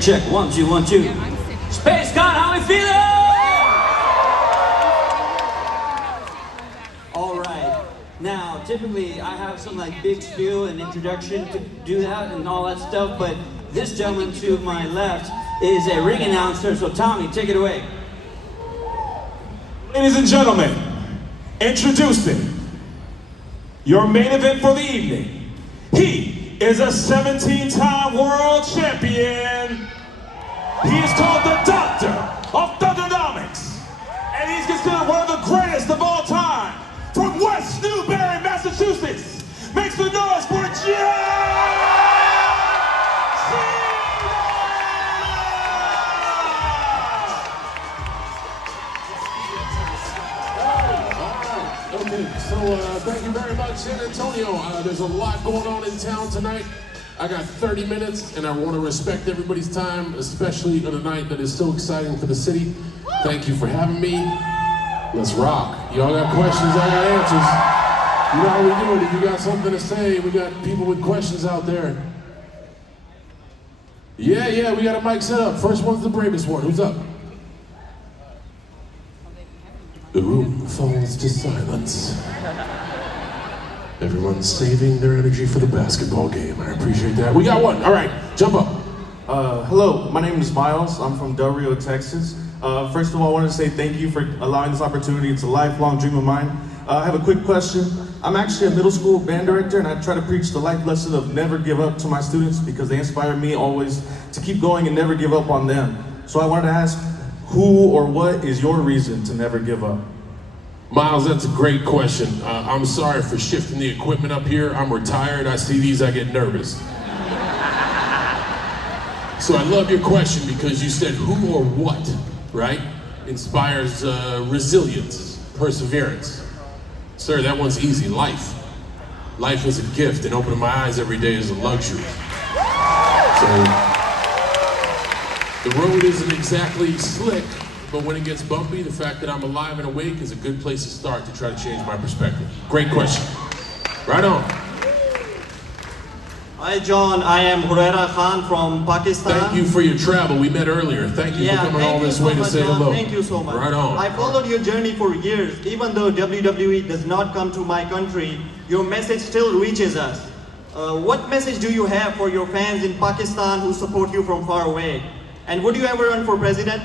Check, 1, 2, 1, 2. SpaceCon, how we feeling? All right. Now, typically, I have some like big spiel and introduction to do that and all that stuff, but this gentleman to my left is a ring announcer, so Tommy, take it away. Ladies and gentlemen, introducing your main event for the evening. He is a 17-time world champion. He is called the Doctor of Thugonomics, and he's considered one of the greatest of all time. From West Newbury, Massachusetts, make some noise for Okay, so thank you very much, San Antonio. There's a lot going on in town tonight. I got 30 minutes, and I want to respect everybody's time, especially on a night that is so exciting for the city. Thank you for having me. Let's rock. Y'all got questions, I got answers. You know how we do it. If you got something to say, we got people with questions out there. Yeah, we got a mic set up. First one's the bravest one. Who's up? The room falls to silence. Everyone's saving their energy for the basketball game. I appreciate that. We got one. All right, jump up. Hello, my name is Miles. I'm from Del Rio, Texas. First of all, I want to say thank you for allowing this opportunity. It's a lifelong dream of mine. I have a quick question. I'm actually a middle school band director, and I try to preach the life lesson of never give up to my students because they inspire me always to keep going and never give up on them. So I wanted to ask, who or what is your reason to never give up? Miles, that's a great question. I'm sorry for shifting the equipment up here. I'm retired. I see these, I get nervous. So I love your question because you said who or what, right? Inspires resilience, perseverance. Sir, that one's easy. Life. Life is a gift, and opening my eyes every day is a luxury. So the road isn't exactly slick, but when it gets bumpy, the fact that I'm alive and awake is a good place to start to try to change my perspective. Great question. Right on. Hi John, I am Huraira Khan from Pakistan. Thank you for your travel. We met earlier. Thank you for coming all this way to say hello. Thank you so much. Right on. I followed your journey for years. Even though WWE does not come to my country, your message still reaches us. What message do you have for your fans in Pakistan who support you from far away? And would you ever run for president?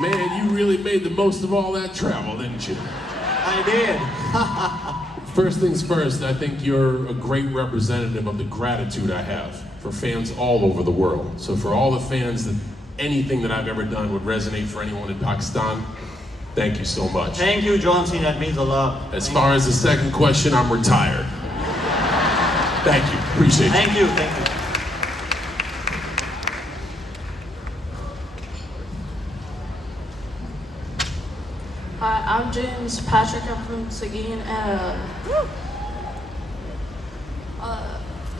Man, you really made the most of all that travel, didn't you? I did. First things first, I think you're a great representative of the gratitude I have for fans all over the world. So for all the fans that anything that I've ever done would resonate for anyone in Pakistan, thank you so much. Thank you, John Cena. That means a lot. As far as the second question, I'm retired. Thank you. Appreciate it. Thank you. Thank you. Hi, I'm James Patrick. I'm from Seguin, and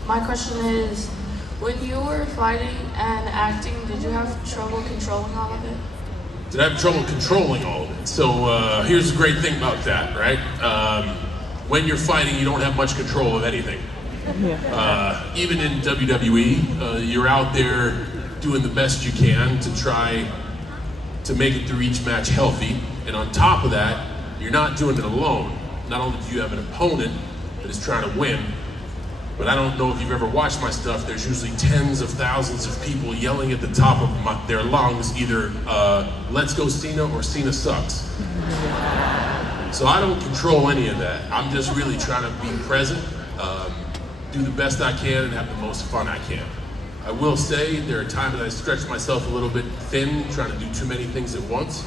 my question is, when you were fighting and acting, did you have trouble controlling all of it? Did I have trouble controlling all of it? So here's the great thing about that, right? When you're fighting, you don't have much control of anything. Even in WWE, you're out there doing the best you can to try to make it through each match healthy. And on top of that, you're not doing it alone. Not only do you have an opponent that is trying to win, but I don't know if you've ever watched my stuff, there's usually tens of thousands of people yelling at the top of their lungs, either let's go Cena or Cena sucks. So I don't control any of that. I'm just really trying to be present, do the best I can, and have the most fun I can. I will say there are times that I stretch myself a little bit thin, trying to do too many things at once.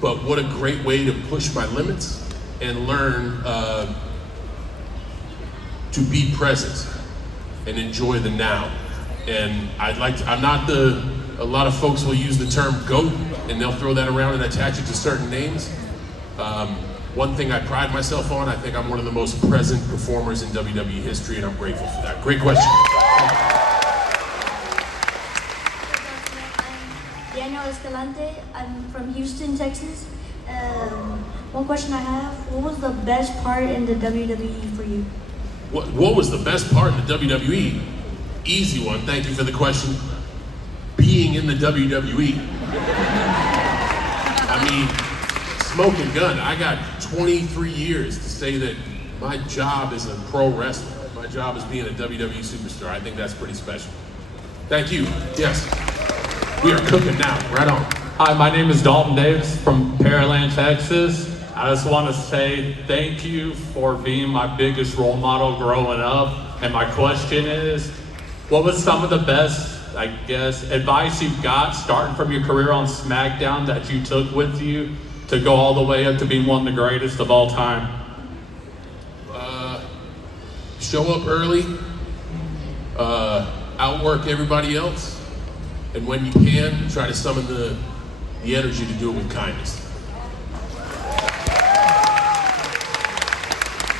But what a great way to push my limits and learn to be present and enjoy the now. And I'm not a lot of folks will use the term GOAT and they'll throw that around and attach it to certain names. One thing I pride myself on, I think I'm one of the most present performers in WWE history, and I'm grateful for that. Great question. Escalante. I'm from Houston, Texas, One question I have, what was the best part in the WWE for you? What was the best part in the WWE? Easy one, thank you for the question. Being in the WWE. I mean, smoking gun. I got 23 years to say that my job is a pro wrestler. My job is being a WWE superstar. I think that's pretty special. Thank you. Yes. We are cooking now. Right on. Hi, my name is Dalton Davis from Pearland, Texas. I just want to say thank you for being my biggest role model growing up. And my question is, what was some of the best, I guess, advice you got starting from your career on SmackDown that you took with you to go all the way up to being one of the greatest of all time? Show up early, outwork everybody else, and when you can, try to summon the energy to do it with kindness.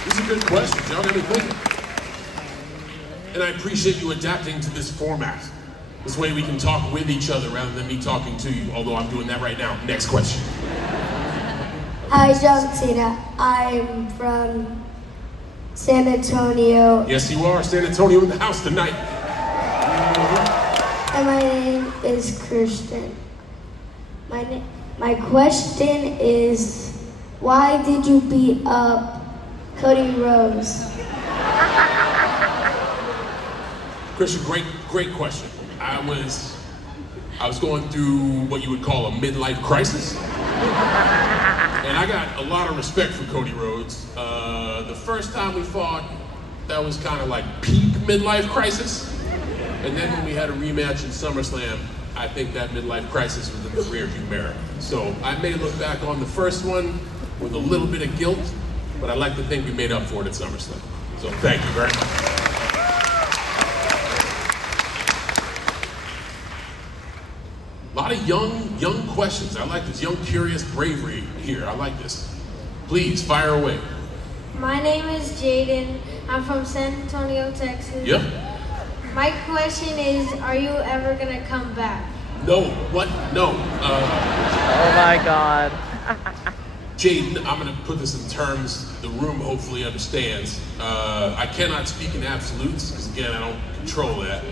These are good questions. Y'all got me thinking. And I appreciate you adapting to this format. This way we can talk with each other rather than me talking to you, although I'm doing that right now. Next question. Hi, CENA. I'm from San Antonio. Yes, you are. San Antonio in the house tonight. And my name is Christian. My question is, why did you beat up Cody Rhodes? Christian, great question. I was going through what you would call a midlife crisis. And I got a lot of respect for Cody Rhodes. The first time we fought, that was kind of like peak midlife crisis. And then when we had a rematch in SummerSlam, I think that midlife crisis was in the rearview mirror. So I may look back on the first one with a little bit of guilt, but I like to think we made up for it at SummerSlam. So thank you very much. A lot of young questions. I like this young, curious bravery here. I like this. Please, fire away. My name is Jaden. I'm from San Antonio, Texas. Yep. My question is, are you ever gonna come back? No. What? No. Oh my God. Jaden, I'm gonna put this in terms the room hopefully understands. I cannot speak in absolutes, because again, I don't control that.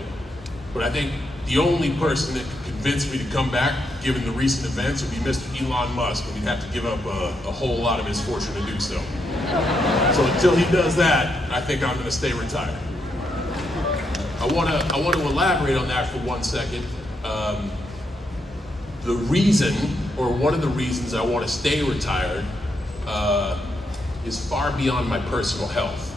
But I think the only person that could convince me to come back, given the recent events, would be Mr. Elon Musk, and he'd have to give up a whole lot of his fortune to do so. So until he does that, I think I'm gonna stay retired. I want to elaborate on that for 1 second. The reason, or one of the reasons I want to stay retired, is far beyond my personal health.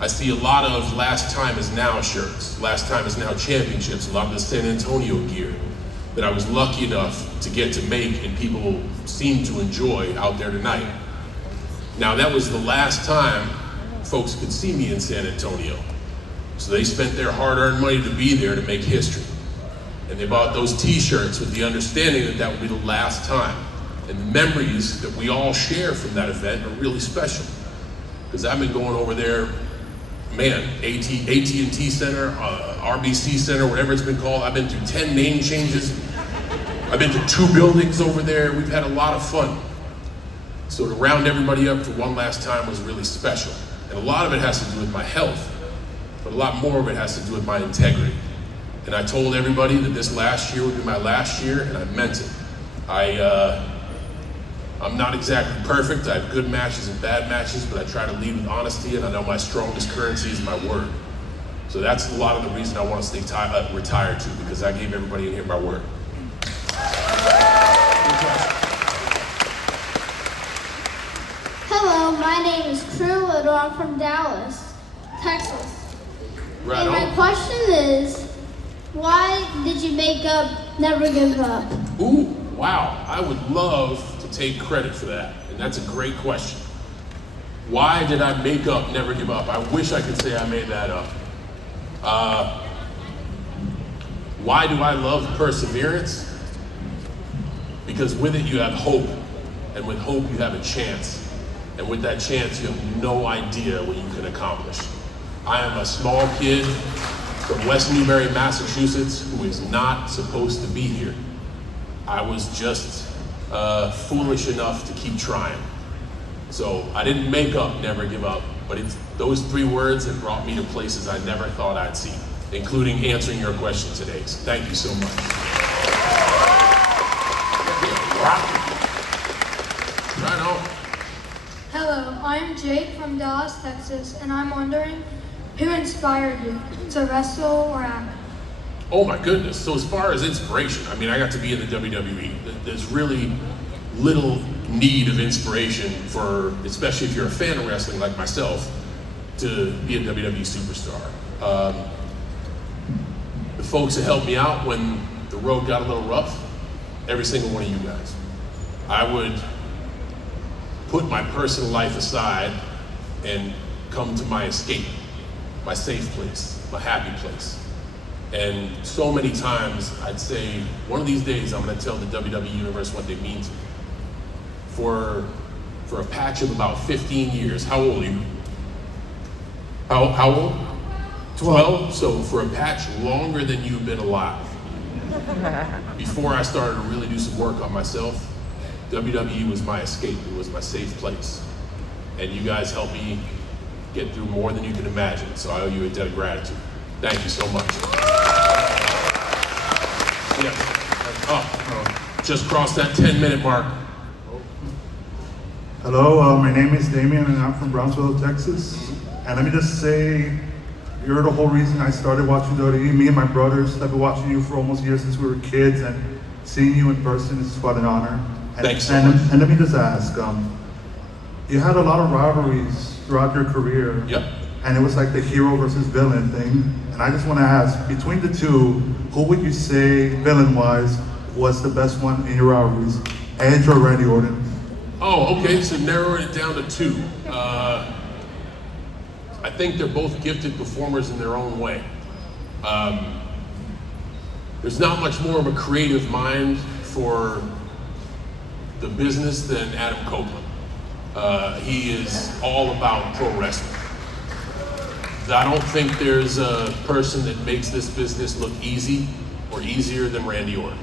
I see a lot of last time is now shirts, last time is now championships, a lot of the San Antonio gear that I was lucky enough to get to make and people seem to enjoy out there tonight. Now that was the last time folks could see me in San Antonio. So they spent their hard-earned money to be there to make history. And they bought those t-shirts with the understanding that that would be the last time. And the memories that we all share from that event are really special. Because I've been going over there, man, AT&T Center, RBC Center, whatever it's been called. I've been through 10 name changes. I've been to 2 buildings over there. We've had a lot of fun. So to round everybody up for one last time was really special. And a lot of it has to do with my health. But a lot more of it has to do with my integrity. And I told everybody that this last year would be my last year, and I meant it. I'm not exactly perfect. I have good matches and bad matches, but I try to lead with honesty, and I know my strongest currency is my word. So that's a lot of the reason I want to stay retired too, because I gave everybody in here my word. Hello, my name is Crew Little. I'm from Dallas, Texas. Right and my on. question is, why did you make up Never Give Up? Ooh, wow. I would love to take credit for that. And that's a great question. Why did I make up Never Give Up? I wish I could say I made that up. Why do I love perseverance? Because with it you have hope. And with hope you have a chance. And with that chance you have no idea what you can accomplish. I am a small kid from West Newbury, Massachusetts, who is not supposed to be here. I was just foolish enough to keep trying. So I didn't make up never give up, but it's those 3 words that brought me to places I never thought I'd see, including answering your question today. So thank you so much. Right on. Hello, I'm Jake from Dallas, Texas, and I'm wondering who inspired you to wrestle or act? Oh my goodness. So as far as inspiration, I mean, I got to be in the WWE. There's really little need of inspiration for, especially if you're a fan of wrestling like myself, to be a WWE superstar. The folks that helped me out when the road got a little rough, every single one of you guys. I would put my personal life aside and come to my escape, my safe place, my happy place. And so many times I'd say, one of these days I'm gonna tell the WWE Universe what they mean to me. For a patch of about 15 years, how old are you? How old? 12? So for a patch longer than you've been alive. Before I started to really do some work on myself, WWE was my escape, it was my safe place. And you guys helped me get through more than you can imagine, so I owe you a debt of gratitude. Thank you so much. Yeah. Oh, just crossed that 10-minute mark. Hello, my name is Damien and I'm from Brownsville, Texas. And let me just say, you're the whole reason I started watching WWE. Me and my brothers have been watching you for almost years since we were kids, and seeing you in person is quite an honor. And, Thanks so much. And let me just ask, you had a lot of rivalries throughout your career. Yep. And it was like the hero versus villain thing. And I just want to ask, between the two, who would you say, villain-wise, was the best one in your rivalries? Edge or Randy Orton? Oh, okay, so narrowing it down to 2. I think they're both gifted performers in their own way. There's not much more of a creative mind for the business than Adam Copeland. He is all about pro wrestling. I don't think there's a person that makes this business look easy or easier than Randy Orton.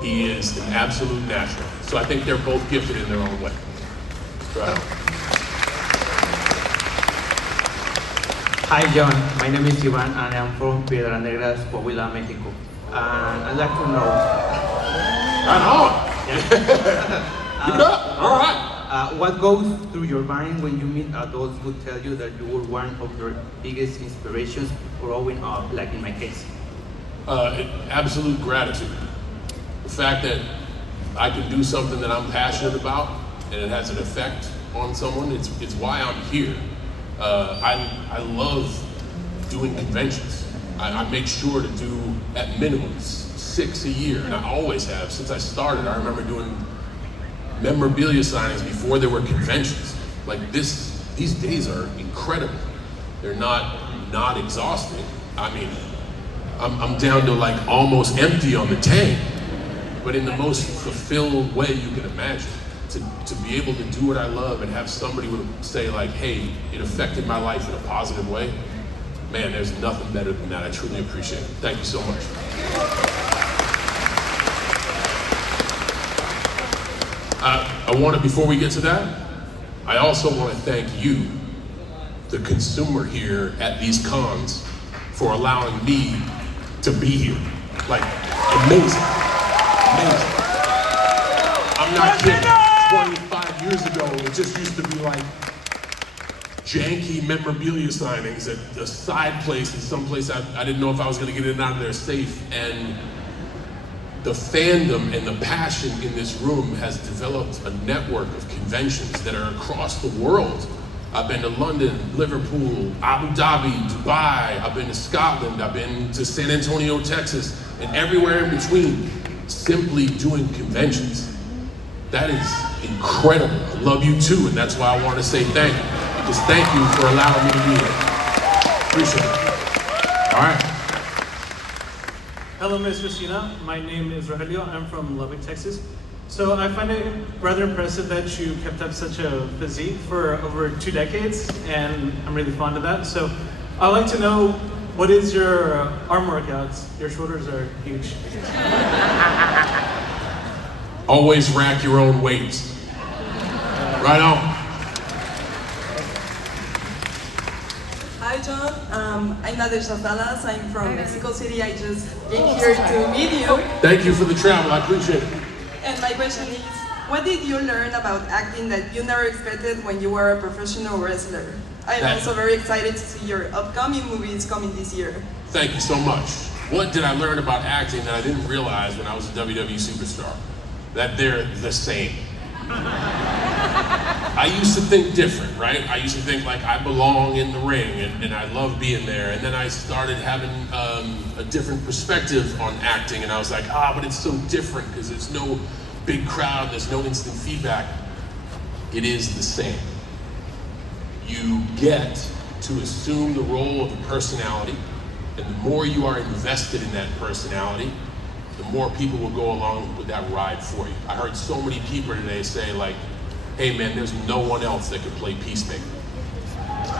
He is an absolute natural. So I think they're both gifted in their own way. Right. Hi John, my name is Ivan and I'm from Piedras Negras, Coahuila, Mexico. And I'd like to know. Right on! You got it. All right. What goes through your mind when you meet adults who tell you that you were one of their biggest inspirations growing up, like in my case? Absolute gratitude. The fact that I can do something that I'm passionate about and it has an effect on someone, it's why I'm here. I love doing conventions. I make sure to do at minimum 6 a year, and I always have since I started. I remember doing memorabilia signings before there were conventions. Like these days are incredible. They're not exhausting. I mean, I'm down to like almost empty on the tank, but in the most fulfilled way you can imagine. To be able to do what I love and have somebody say like, hey, it affected my life in a positive way, man, there's nothing better than that. I truly appreciate it. Thank you so much. Before we get to that, I also want to thank you, the consumer here at these cons, for allowing me to be here. Like, amazing. I'm not kidding. 25 years ago, it just used to be like janky memorabilia signings at a side place in some place I didn't know if I was going to get in and out of there safe. And the fandom and the passion in this room has developed a network of conventions that are across the world. I've been to London, Liverpool, Abu Dhabi, Dubai, I've been to Scotland, I've been to San Antonio, Texas, and everywhere in between, simply doing conventions. That is incredible. I love you too, and that's why I want to say thank you. Just thank you for allowing me to be here. Appreciate it. All right. Hello, Ms. Christina. My name is Rogelio. I'm from Lubbock, Texas. So I find it rather impressive that you kept up such a physique for over 2 decades, and I'm really fond of that. So I'd like to know, what is your arm workouts? Your shoulders are huge. Always rack your own weights. Right on. Hi John, I'm Nadezhda Salas. I'm from Mexico City. I just came here to meet you. Thank you for the travel, I appreciate it. And my question is, what did you learn about acting that you never expected when you were a professional wrestler? I'm also very excited to see your upcoming movies coming this year. Thank you so much. What did I learn about acting that I didn't realize when I was a WWE superstar? That they're the same. I used to think different, right? I used to think like I belong in the ring and I love being there. And then I started having a different perspective on acting, and I was like, but it's so different because there's no big crowd, there's no instant feedback. It is the same. You get to assume the role of a personality, and the more you are invested in that personality, the more people will go along with that ride for you. I heard so many people today say like, hey man, there's no one else that could play Peacemaker. And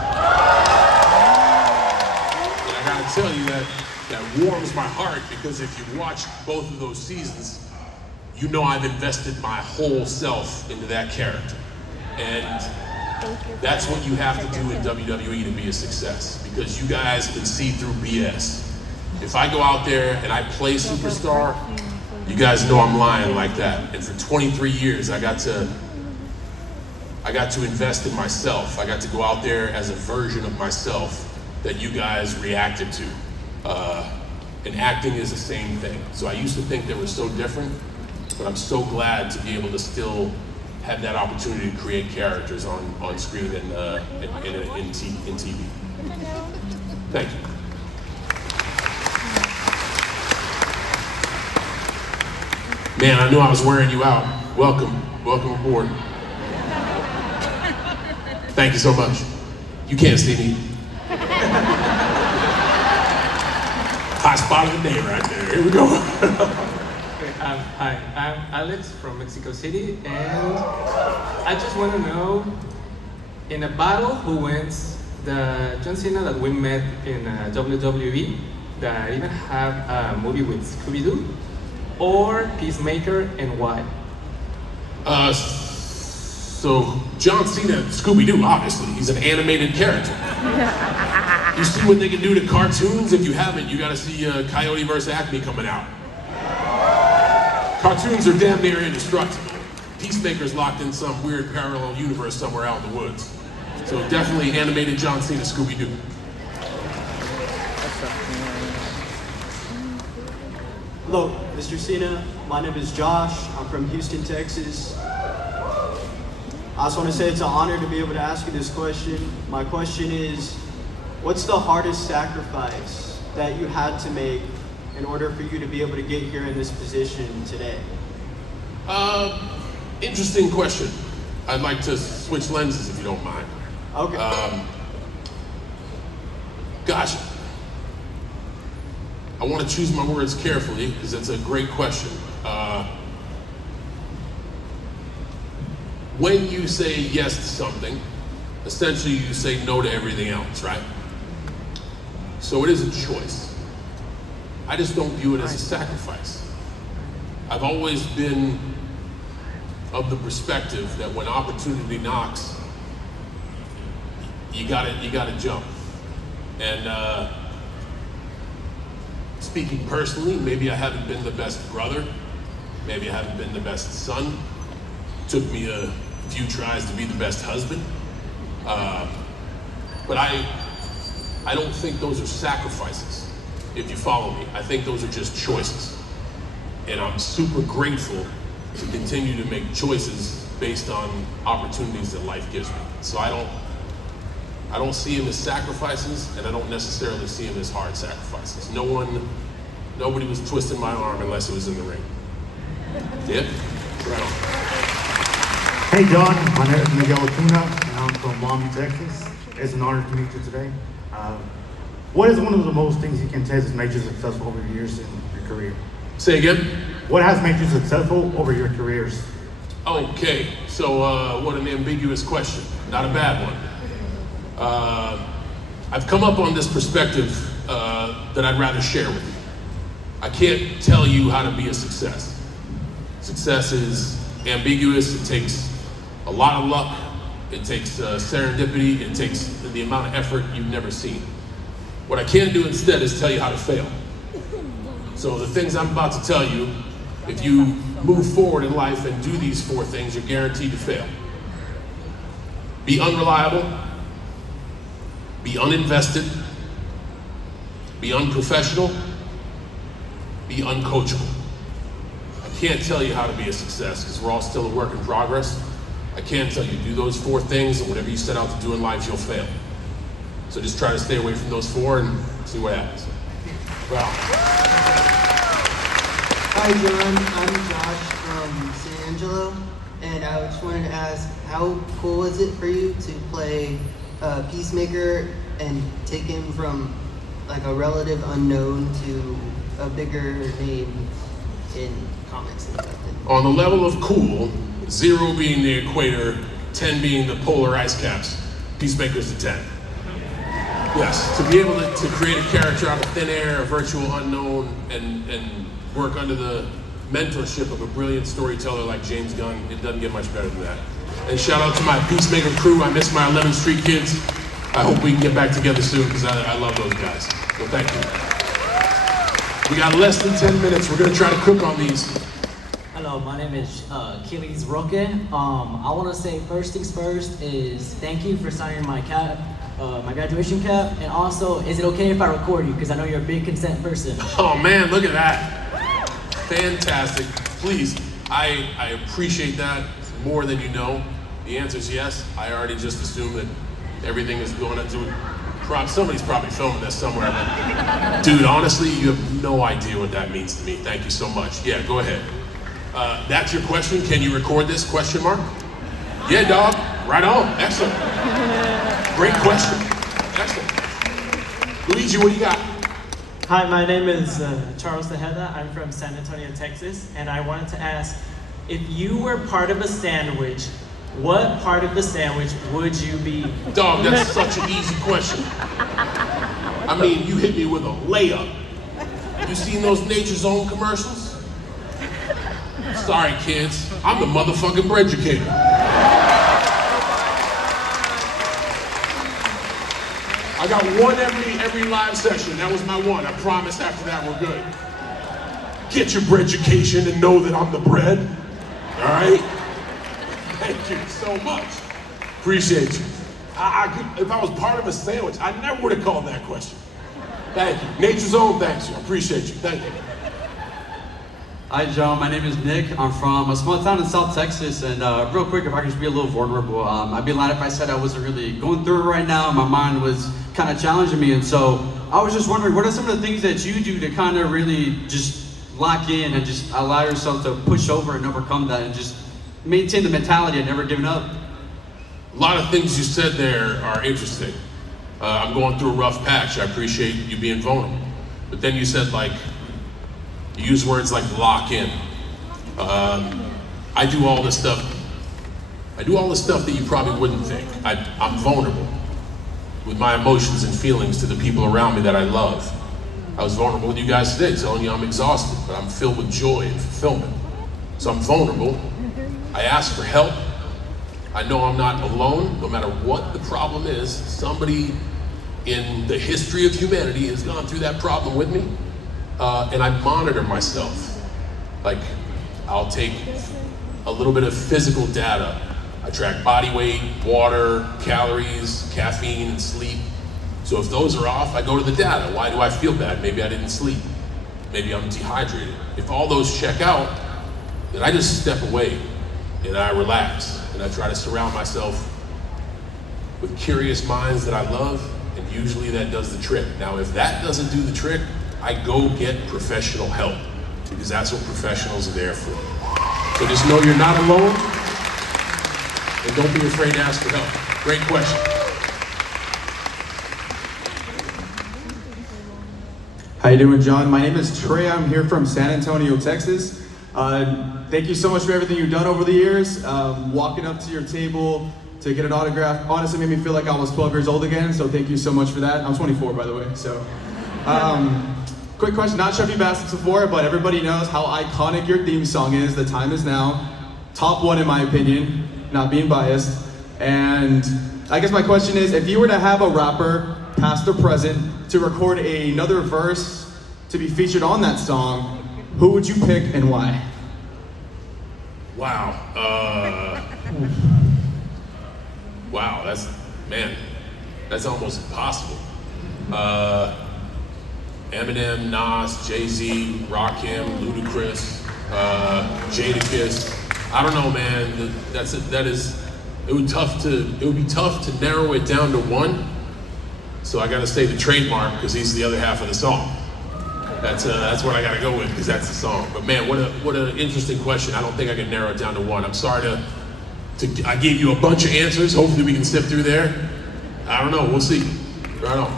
I gotta tell you that warms my heart, because if you've watched both of those seasons, you know I've invested my whole self into that character. And that's what you have to do in WWE to be a success, because you guys can see through BS. If I go out there and I play superstar, you guys know I'm lying like that. And for 23 years, I got to invest in myself. I got to go out there as a version of myself that you guys reacted to. And acting is the same thing. So I used to think they were so different, but I'm so glad to be able to still have that opportunity to create characters on screen and in TV. Thank you. Man, I knew I was wearing you out. Welcome aboard. Thank you so much. You can't see me. High spot of the day right there. Here we go. Hi, I'm Alex from Mexico City, and I just want to know, in a battle, who wins? The John Cena that we met in WWE, that even have a movie with Scooby-Doo, or Peacemaker, and why? So John Cena, Scooby-Doo, obviously, he's an animated character. You see what they can do to cartoons? If you haven't, you gotta see Coyote vs. Acme coming out. Cartoons are damn near indestructible. Peacemaker's locked in some weird parallel universe somewhere out in the woods. So definitely animated John Cena, Scooby-Doo. Hello, Mr. Cena. My name is Josh. I'm from Houston, Texas. I just want to say it's an honor to be able to ask you this question. My question is, what's the hardest sacrifice that you had to make in order for you to be able to get here in this position today? Interesting question. I'd like to switch lenses if you don't mind. Okay. Gosh, I want to choose my words carefully because it's a great question. When you say yes to something, essentially you say no to everything else, right? So it is a choice. I just don't view it as a sacrifice. I've always been of the perspective that when opportunity knocks, you gotta jump. And speaking personally, maybe I haven't been the best brother, maybe I haven't been the best son. Took me a few tries to be the best husband. But I don't think those are sacrifices, if you follow me. I think those are just choices. And I'm super grateful to continue to make choices based on opportunities that life gives me. So I don't see them as sacrifices, and I don't necessarily see them as hard sacrifices. Nobody was twisting my arm unless it was in the ring. Yeah? Right on. Hey John, my name is Miguel Acuna, and I'm from Longview, Texas. It's an honor to meet you today. What is one of the most things you can say that's made you successful over the years in your career? Say again? What has made you successful over your careers? Okay, so what an ambiguous question. Not a bad one. I've come up on this perspective that I'd rather share with you. I can't tell you how to be a success. Success is ambiguous. It takes a lot of luck. It takes serendipity. It takes the amount of effort you've never seen. What I can do instead is tell you how to fail. So the things I'm about to tell you, if you move forward in life and do these 4 things, you're guaranteed to fail. Be unreliable, be uninvested, be unprofessional, be uncoachable. I can't tell you how to be a success because we're all still a work in progress. I can tell you, do those 4 things, and whatever you set out to do in life, you'll fail. So just try to stay away from those 4 and see what happens. Wow. Hi John, I'm Josh from San Angelo, and I just wanted to ask, how cool is it for you to play Peacemaker and take him from like a relative unknown to a bigger name in comics and stuff? On the level of cool, 0 being the equator, 10 being the polar ice caps, Peacemaker's a 10. Yes, to be able to create a character out of thin air, a virtual unknown, and work under the mentorship of a brilliant storyteller like James Gunn, it doesn't get much better than that. And shout out to my Peacemaker crew. I miss my 11th Street kids. I hope we can get back together soon because I love those guys. So thank you. We got less than 10 minutes. We're gonna try to cook on these. Hello, my name is Achilles Roque. I want to say first things first is thank you for signing my cap, my graduation cap, and also, is it okay if I record you? Because I know you're a big consent person. Oh man, look at that. Fantastic. Please, I appreciate that more than you know. The answer is yes. I already just assumed that everything is going to do. Somebody's probably filming this somewhere. But dude, honestly, you have no idea what that means to me. Thank you so much. Yeah, go ahead. That's your question. Can you record this? Question mark? Yeah, dog. Right on. Excellent. Great question. Excellent. Luigi, what do you got? Hi, my name is Charles Tejeda. I'm from San Antonio, Texas, and I wanted to ask, if you were part of a sandwich, what part of the sandwich would you be? Dog, that's such an easy question. I mean, you hit me with a layup. You seen those Nature's Own commercials? Sorry, kids. I'm the motherfucking breaducator. I got one every live session. That was my one. I promise after that we're good. Get your breaducation and know that I'm the bread. All right? Thank you so much. Appreciate you. If I was part of a sandwich, I never would have called that question. Thank you. Nature's Own thanks you. I appreciate you. Thank you. Hi, John. My name is Nick. I'm from a small town in South Texas. And real quick, if I could just be a little vulnerable, I'd be lying if I said I wasn't really going through it right now. My mind was kind of challenging me. And so I was just wondering, what are some of the things that you do to kind of really just lock in and just allow yourself to push over and overcome that and just maintain the mentality of never giving up? A lot of things you said there are interesting. I'm going through a rough patch. I appreciate you being vulnerable. But then you said, like, you use words like lock in. I do all this stuff. I do all the stuff that you probably wouldn't think. I'm vulnerable with my emotions and feelings to the people around me that I love. I was vulnerable with you guys today, telling you I'm exhausted, but I'm filled with joy and fulfillment. So I'm vulnerable. I ask for help. I know I'm not alone, no matter what the problem is. Somebody in the history of humanity has gone through that problem with me. And I monitor myself. Like, I'll take a little bit of physical data. I track body weight, water, calories, caffeine, and sleep. So if those are off, I go to the data. Why do I feel bad? Maybe I didn't sleep. Maybe I'm dehydrated. If all those check out, then I just step away and I relax. And I try to surround myself with curious minds that I love, and usually that does the trick. Now, if that doesn't do the trick, I go get professional help, because that's what professionals are there for. So just know you're not alone, and don't be afraid to ask for help. Great question. How you doing, John? My name is Trey. I'm here from San Antonio, Texas. Thank you so much for everything you've done over the years. Walking up to your table to get an autograph honestly made me feel like I was 12 years old again, so thank you so much for that. I'm 24, by the way, so. Quick question, not sure if you've asked this before, but everybody knows how iconic your theme song is, The Time Is Now. Top one in my opinion, not being biased. And I guess my question is, if you were to have a rapper, past or present, to record another verse to be featured on that song, who would you pick and why? Wow. Wow, that's almost impossible. Eminem, Nas, Jay-Z, Rakim, Ludacris, Jadakiss. I don't know, man. It would be tough to narrow it down to one. So I gotta say the Trademark, because he's the other half of the song. That's what I gotta go with, because that's the song. But man, what an interesting question. I don't think I can narrow it down to one. I'm sorry I gave you a bunch of answers. Hopefully we can sift through there. I don't know, we'll see. Right on.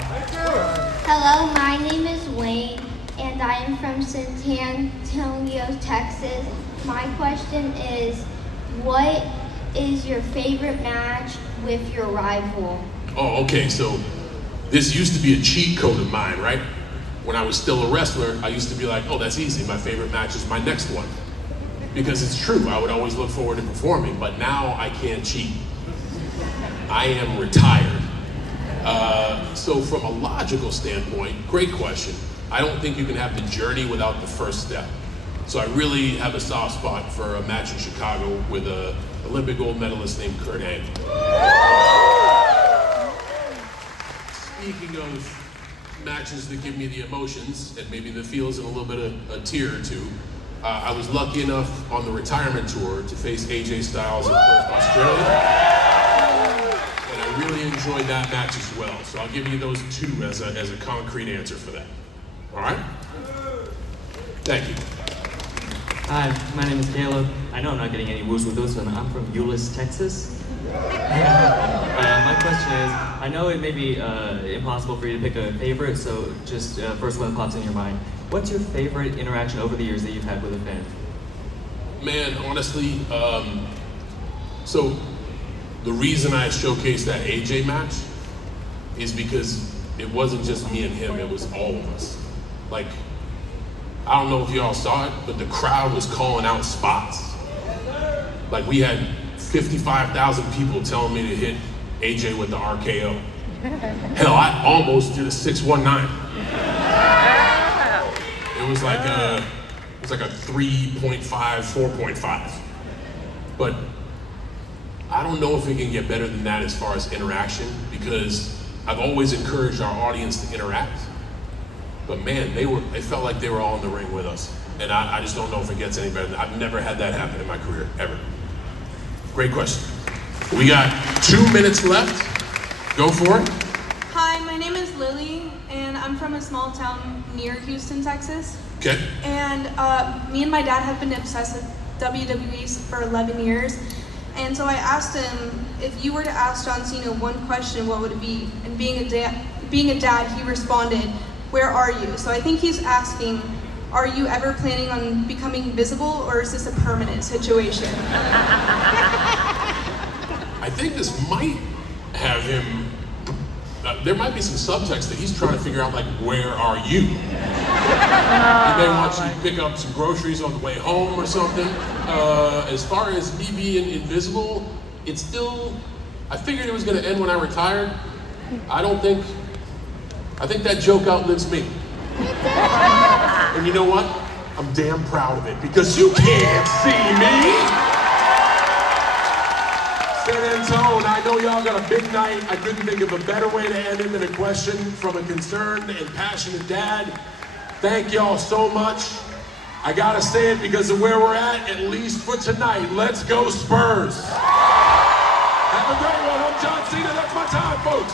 Hello, my name is Wayne, and I am from San Antonio, Texas. My question is, what is your favorite match with your rival? Oh, okay, so this used to be a cheat code of mine, right? When I was still a wrestler, I used to be like, oh, that's easy. My favorite match is my next one. Because it's true, I would always look forward to performing, but now I can't cheat. I am retired. So from a logical standpoint, great question. I don't think you can have the journey without the first step. So I really have a soft spot for a match in Chicago with a Olympic gold medalist named Kurt Angle. Speaking of matches that give me the emotions and maybe the feels and a little bit of a tear or two, I was lucky enough on the retirement tour to face AJ Styles in Perth, Australia. And I really enjoyed that match as well. So I'll give you those two as a concrete answer for that. All right? Thank you. Hi, my name is Caleb. I know I'm not getting any woos with this one. I'm from Euless, Texas. My question is, I know it may be impossible for you to pick a favorite, so just first one that pops in your mind. What's your favorite interaction over the years that you've had with a fan? Man, honestly, so the reason I showcased that AJ match is because it wasn't just me and him, it was all of us. Like, I don't know if y'all saw it, but the crowd was calling out spots. Like, we had 55,000 people telling me to hit AJ with the RKO. Hell, I almost did a 619. It was like a 3.5, 4.5. But I don't know if it can get better than that as far as interaction, because I've always encouraged our audience to interact. But man, it felt like they were all in the ring with us. And I just don't know if it gets any better than that. I've never had that happen in my career, ever. Great question. We got 2 minutes left. Go for it. Hi, my name is Lily, and I'm from a small town near Houston, Texas. Okay. And me and my dad have been obsessed with WWE for 11 years. And so I asked him, if you were to ask John Cena one question, what would it be? And being a dad, he responded, where are you? So I think he's asking, are you ever planning on becoming visible, or is this a permanent situation? I think this might have him, there might be some subtext that he's trying to figure out, like, where are you? He may want you to pick up some groceries on the way home or something. As far as me being invisible, it's still, I figured it was gonna end when I retired. I think that joke outlives me. And you know what? I'm damn proud of it, because you can't see me. San Antone, I know y'all got a big night. I couldn't think of a better way to end it than a question from a concerned and passionate dad. Thank y'all so much. I gotta say it because of where we're at least for tonight. Let's go Spurs. Have a great one. I'm John Cena. That's my time, folks.